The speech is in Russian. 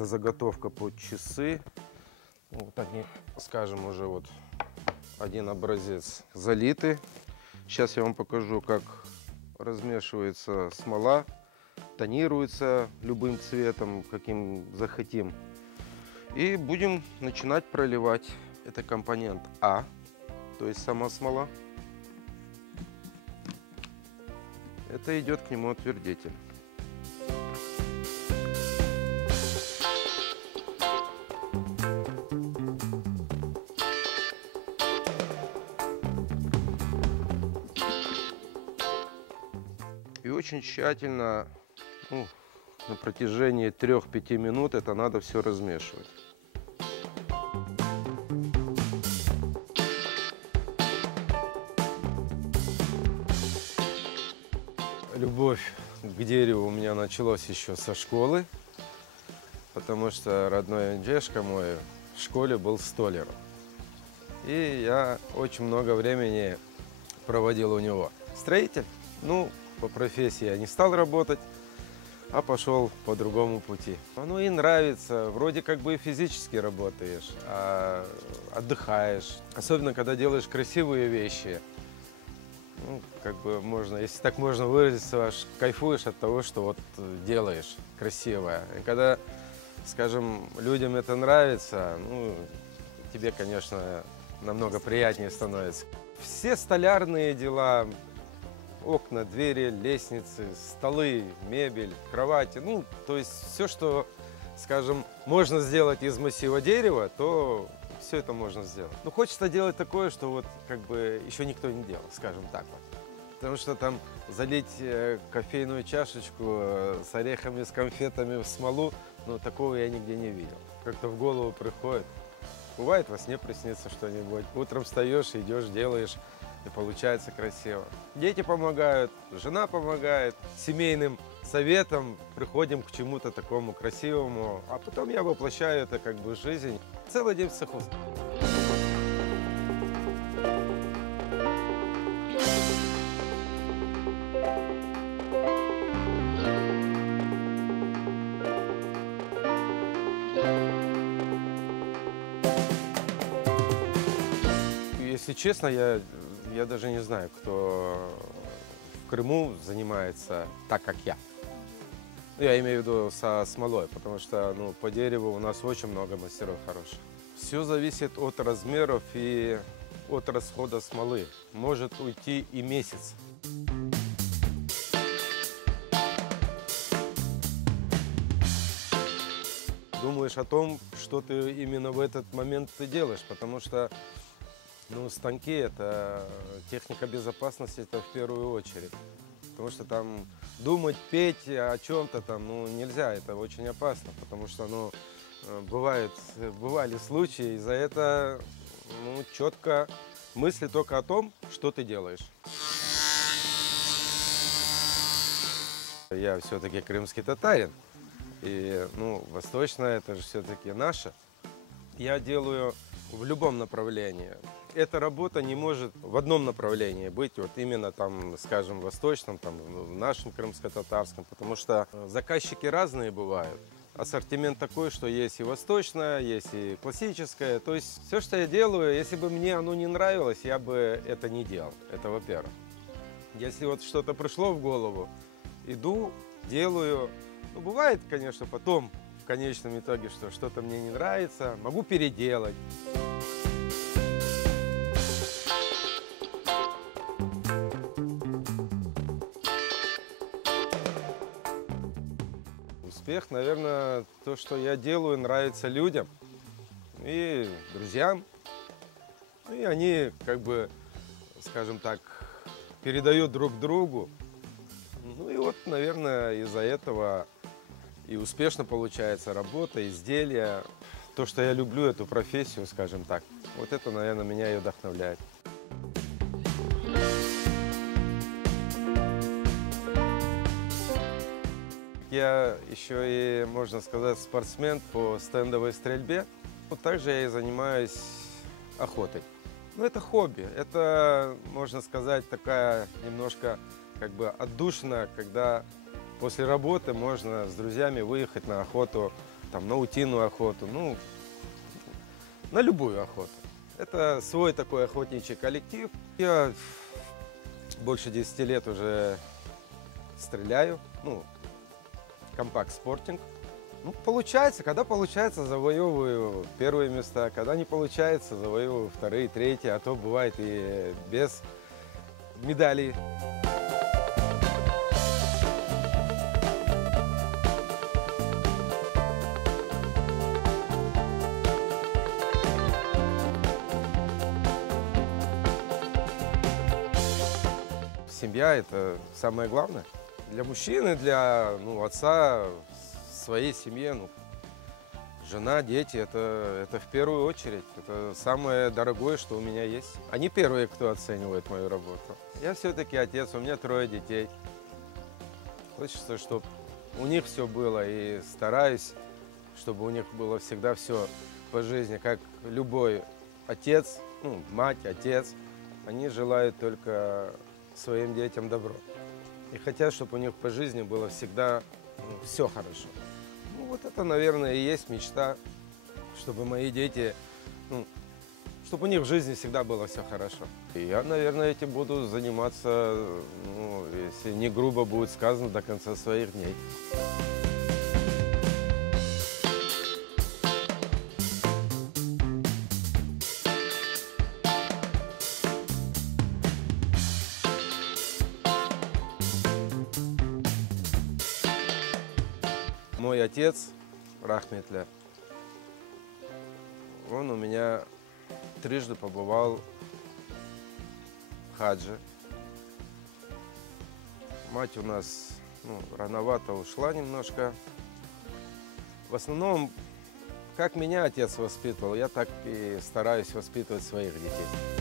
это заготовка под часы. Вот они, скажем, уже вот один образец залиты. Сейчас я вам покажу, как размешивается смола, тонируется любым цветом, каким захотим. И будем начинать проливать. Это компонент А, то есть сама смола. Это идет к нему отвердитель. И очень тщательно, на протяжении 3-5 минут это надо все размешивать. Любовь к дереву у меня началась еще со школы, потому что родной дедушка мой в школе был столяром. И я очень много времени проводил у него. Строитель, по профессии я не стал работать, а пошел по другому пути. Оно и нравится, вроде как бы и физически работаешь, а отдыхаешь. Особенно, когда делаешь красивые вещи. Как бы можно, если так можно выразиться, аж кайфуешь от того, что вот делаешь красивое. И когда, скажем, людям это нравится, тебе, конечно, намного приятнее становится. Все столярные дела, окна, двери, лестницы, столы, мебель, кровати, то есть все, что, скажем, можно сделать из массива дерева, то все это можно сделать. Но хочется делать такое, что вот как бы еще никто не делал, скажем так вот. Потому что там залить кофейную чашечку с орехами, с конфетами в смолу, такого я нигде не видел. Как-то в голову приходит. Бывает, во сне приснится что-нибудь. Утром встаешь, идешь, делаешь, и получается красиво. Дети помогают, жена помогает. Семейным советом приходим к чему-то такому красивому, а потом я воплощаю это как бы в жизнь. Целый день в цеху. Если честно, я даже не знаю, кто в Крыму занимается так, как я. Я имею в виду со смолой, потому что по дереву у нас очень много мастеров хороших. Все зависит от размеров и от расхода смолы. Может уйти и месяц. Думаешь о том, что ты именно в этот момент ты делаешь, потому что станки – это техника безопасности, это в первую очередь. Потому что там думать, петь о чем-то там, нельзя, это очень опасно, потому что, бывали случаи, и за это, четко мысли только о том, что ты делаешь. Я все-таки крымский татарин, и, восточное – это же все-таки наше. Я делаю в любом направлении. Эта работа не может в одном направлении быть, вот именно там, скажем, восточном, там, в нашем крымско-татарском, потому что заказчики разные бывают. Ассортимент такой, что есть и восточное, есть и классическое. То есть все, что я делаю, если бы мне оно не нравилось, я бы это не делал. Это во-первых. Если вот что-то пришло в голову, иду, делаю. Бывает, конечно, потом в конечном итоге, что что-то мне не нравится, могу переделать. Успех, наверное, то, что я делаю, нравится людям и друзьям. И они, как бы, скажем так, передают друг другу. И вот, наверное, из-за этого и успешно получается работа, изделия. То, что я люблю эту профессию, скажем так. Вот это, наверное, меня и вдохновляет. Я еще и, можно сказать, спортсмен по стендовой стрельбе. Также я и занимаюсь охотой. Это хобби. Это, можно сказать, такая немножко как бы отдушина, когда после работы можно с друзьями выехать на охоту там, на утиную охоту, ну, на любую охоту. Это свой такой охотничий коллектив. Я больше 10 лет уже стреляю, ну, компакт-спортинг. Ну, получается, когда получается, завоевываю первые места, когда не получается, завоевываю вторые, третьи, а то бывает и без медалей. Семья – это самое главное. Для мужчины, для отца, своей семье, жена, дети – это в первую очередь. Это самое дорогое, что у меня есть. Они первые, кто оценивает мою работу. Я все-таки отец, у меня 3 детей. Хочется, чтобы у них все было, и стараюсь, чтобы у них было всегда все по жизни, как любой отец, мать, отец. Они желают только своим детям добро. И хотят, чтобы у них по жизни было всегда все хорошо. Вот это, наверное, и есть мечта, чтобы мои дети, чтобы у них в жизни всегда было все хорошо. И я, наверное, этим буду заниматься, если не грубо будет сказано, до конца своих дней. Мой отец, Рахметля, он у меня 3 побывал в хаджи. Мать у нас рановато ушла немножко. В основном, как меня отец воспитывал, я так и стараюсь воспитывать своих детей.